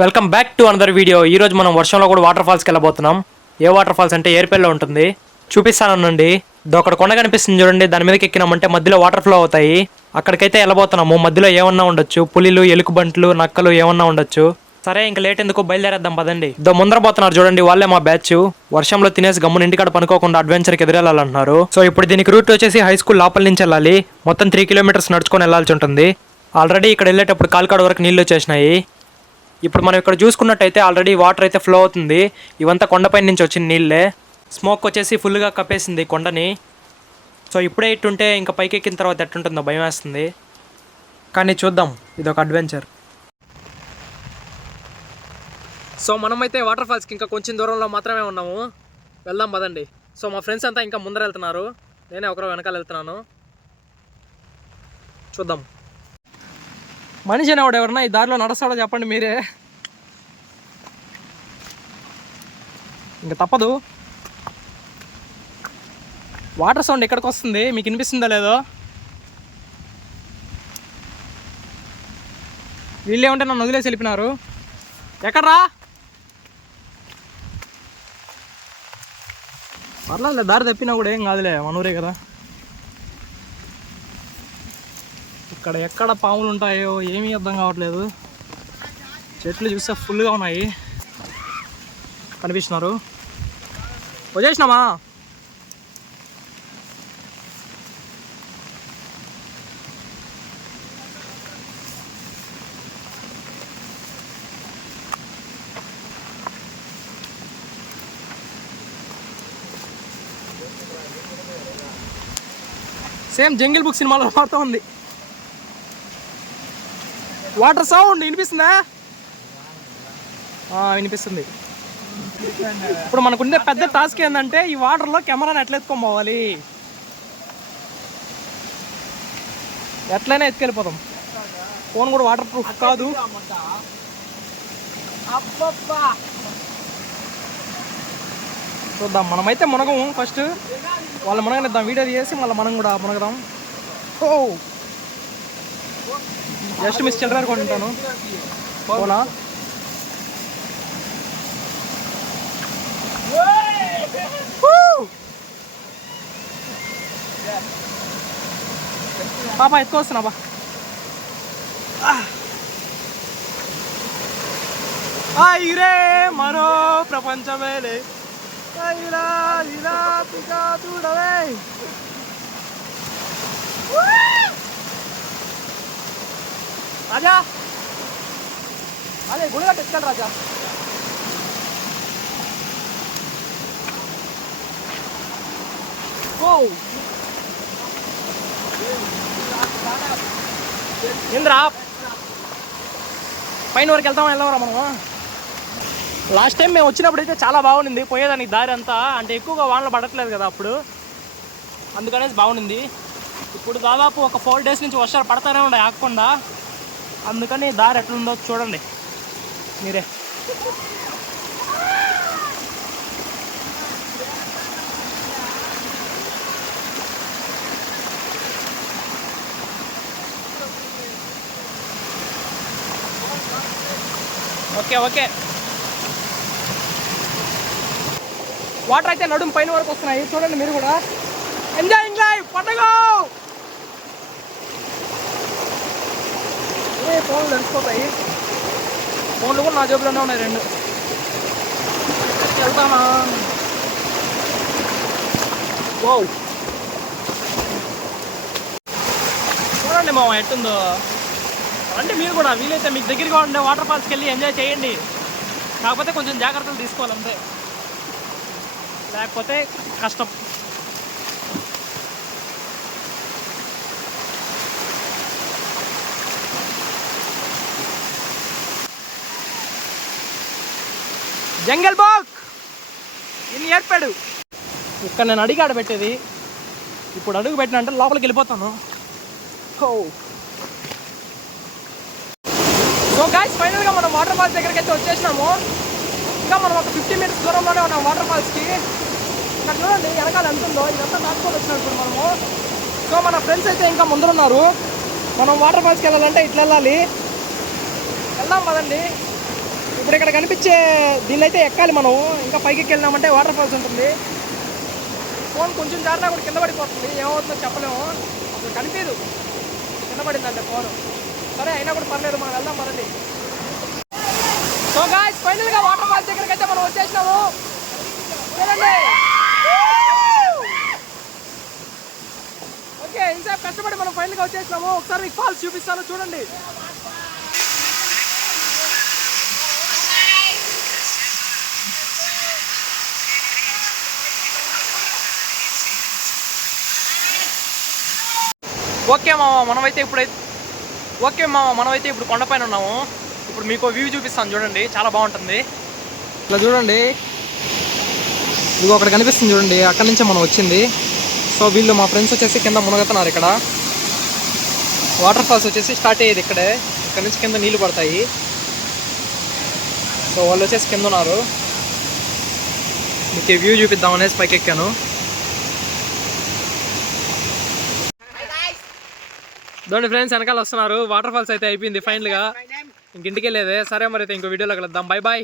Welcome back to another video. ఈ రోజు మనం వర్షంలో కూడా వాటర్ ఫాల్స్కి వెళ్ళబోతున్నాం. ఏ వాటర్ ఫాల్స్ అంటే ఏర్పల్లిలో ఉంటుంది. చూపిస్తానండి. అక్కడ కొండ కనిపిస్తుంది చూడండి, దాని మీదకి ఎక్కినామంటే మధ్యలో వాటర్ ఫ్లో అవుతాయి. అక్కడికైతే వెళ్ళబోతున్నాము. మధ్యలో ఏమన్నా ఉండొచ్చు, పులిలు, ఎలుకబంట్లు, నక్కలు ఏమన్నా ఉండొచ్చు. సరే ఇంకా లేట్ ఎందుకు, బయలుదేరేద్దాం పదండి. ముందర పోతున్నారు చూడండి, వాళ్ళే మా బ్యాచ్. వర్షంలో తినేసి గమ్మున ఇంటికాడ పనుకోకుండా అడ్వెంచర్కి ఎదురెళ్ళాలంటున్నారు. సో ఇప్పుడు దీనికి రూట్ వచ్చేసి హై స్కూల్ లోపల నుంచి వెళ్ళాలి. మొత్తం 3 కిలోమీటర్స్ నడుచుకొని వెళ్ళాల్సి ఉంటుంది. ఆల్రెడీ ఇక్కడ వెళ్ళేటప్పుడు కాల్కాడ వరకు నీళ్ళు వచ్చేసినాయి. ఇప్పుడు మనం ఇక్కడ చూసుకున్నట్టయితే ఆల్రెడీ వాటర్ అయితే ఫ్లో అవుతుంది. ఇవంతా కొండపై నుంచి వచ్చిన నీళ్ళే. స్మోక్ వచ్చేసి ఫుల్గా కప్పేసింది కొండని. సో ఇప్పుడే ఇట్టుంటే ఇంకా పైకి ఎక్కిన తర్వాత ఎట్టుంటుందో భయం వేస్తుంది. కానీ చూద్దాం, ఇది ఒక అడ్వెంచర్. సో మనమైతే వాటర్ ఫాల్స్కి ఇంకా కొంచెం దూరంలో మాత్రమే ఉన్నాము. వెళ్దాం పదండి. సో మా ఫ్రెండ్స్ అంతా ఇంకా ముందర వెళ్తున్నారు, నేనే ఒకరు వెనకాల వెళ్తున్నాను. చూద్దాం. మనిషి అనేవాడు ఎవరన్నా ఈ దారిలో నడుస్తాడో చెప్పండి మీరే. ఇంకా తప్పదు. వాటర్ సౌండ్ ఎక్కడికి వస్తుంది, మీకు వినిపిస్తుందో లేదో. వీళ్ళు ఏమంటే నన్ను వదిలేసి వెళ్ళిపోయినారు. ఎక్కడ్రా? పర్లేదు, దారి తప్పినా కూడా ఏం కాదులే, మనూరే కదా. ఇక్కడ ఎక్కడ పాములు ఉంటాయో ఏమీ అర్థం కావట్లేదు. చెట్లు చూస్తే ఫుల్గా ఉన్నాయి. కనిపిస్తున్నారు. వచ్చేసినామా? సేమ్ జంగిల్ బుక్ సినిమాలో మాత్రం ఉంది. వాటర్ సౌండ్ వినిపిస్తుందా? వినిపిస్తుంది. ఇప్పుడు మనకుండే పెద్ద టాస్క్ ఏంటంటే ఈ వాటర్లో కెమెరాని ఎట్లా ఎత్తుకొని పోవాలి. ఎట్లయినా ఎత్తుకెళ్ళిపోతాం. ఫోన్ కూడా వాటర్ ప్రూఫ్ కాదు. చూద్దాం. మనమైతే మునగము. ఫస్ట్ వాళ్ళు మునగనిద్దాం, వీడియో చేసి మళ్ళీ మనం కూడా మునగదాం. ఓ జస్ట్ మిస్ చిల్లర కొంటాను. పోనా? పాపా ఎత్తుకొస్తున్నా బా. ఇరే మరో ప్రపంచమేలే. రాజా అదే గుడిగా తెచ్చుకోండి రాజా. ఇంద్రా పైన వరకు వెళ్తామా వెళ్ళవరా మనము? లాస్ట్ టైం మేము వచ్చినప్పుడు అయితే చాలా బాగుంది పోయేదానికి దారి అంతా. అంటే ఎక్కువగా వానలు పడట్లేదు కదా అప్పుడు, అందుకనేసి బాగుంది. ఇప్పుడు దాదాపు ఒక 4 days నుంచి వర్షాలు పడతానే ఉన్నాయి ఆగకుండా. అందుకని దారి ఎట్లుందో చూడండి మీరే. Okay okay. వాటర్ అయితే నడుము పైన వరకు వస్తున్నాయి చూడండి మీరు కూడా. ఎంజాయింగ్ లైఫ్ పండుగ. ఫోన్లు తెలిసిపోతాయి. ఫోన్లు కూడా నా జేబులోనే ఉన్నాయి 2. వెళ్తామా? ఓ చూడండి మామ ఎట్టుందో. అంటే మీరు కూడా వీలైతే మీకు దగ్గరగా ఉండే వాటర్ ఫాల్స్కి వెళ్ళి ఎంజాయ్ చేయండి. కాకపోతే కొంచెం జాగ్రత్తలు తీసుకోవాలి అంతే, లేకపోతే కష్టం. జంగల్ బాక్ ఇన్ని ఏర్పాడు. ఇక్కడ నేను అడిగి ఆడ పెట్టేది. ఇప్పుడు అడుగు పెట్టిన అంటే లోపలికి వెళ్ళిపోతాను. సో గాయ్స్, ఫైనల్గా మనం వాటర్ ఫాల్స్ దగ్గరికి అయితే వచ్చేసినాము. ఇంకా మనం ఒక 50 minutes దూరంలోనే ఉన్నాం వాటర్ ఫాల్స్కి. ఇక్కడ చూడండి వెనకాల ఎంత ఉందో. ఇదంతా దాటుకొని వచ్చినప్పుడు మనము. సో మన ఫ్రెండ్స్ అయితే ఇంకా ముందరున్నారు. మనం వాటర్ ఫాల్స్కి వెళ్ళాలంటే ఇట్లా వెళ్ళాలి. వెళ్దాం పదండి. ఇక్కడ కనిపించే దీన్ని అయితే ఎక్కాలి మనం. ఇంకా పైకి వెళ్ళినామంటే వాటర్ ఫాల్స్ ఉంటుంది. ఫోన్ కొంచెం జారినా కూడా కింద పడిపోతుంది, ఏమవుతుందో చెప్పలేము. అసలు కనిపించదు కింద పడిందంటే ఫోన్. సరే అయినా కూడా పర్లేదు, మనం వెళ్దాం పదండి. సో గాయ్స్ ఫైనల్గా వాటర్ ఫాల్స్ దగ్గరికి అయితే మనం వచ్చేసినాము. చూడండి, ఓకే ఇంతసేపు కష్టపడి మనం ఫైనల్గా వచ్చేసినాము. ఒకసారి మీకు ఫాల్స్ చూపిస్తాను చూడండి. ఓకే మామ మనమైతే ఇప్పుడు కొండపైన ఉన్నాము. ఇప్పుడు మీకు వ్యూ చూపిస్తాను చూడండి, చాలా బాగుంటుంది. ఇట్లా చూడండి, ఇదిగో అక్కడ కనిపిస్తుంది చూడండి, అక్కడి నుంచే మనం వచ్చింది. సో వీళ్ళు మా ఫ్రెండ్స్ వచ్చేసి కింద మునగతున్నారు. ఇక్కడ వాటర్ ఫాల్స్ వచ్చేసి స్టార్ట్ అయ్యేది ఇక్కడే, ఇక్కడ నుంచి కింద నీళ్ళు పడతాయి. సో వాళ్ళు వచ్చేసి కింద ఉన్నారు. మీకు వ్యూ చూపిద్దాం అనేసి పైకి ఎక్కాను. చూడండి ఫ్రెండ్స్, వెనకాల వస్తున్నారు. వాటర్ ఫాల్స్ అయితే అయిపోయింది ఫైనల్గా, ఇంటికి వెళ్ళేదే. సరే మరి అయితే ఇంకో వీడియోలో కలుద్దాం. Bye bye.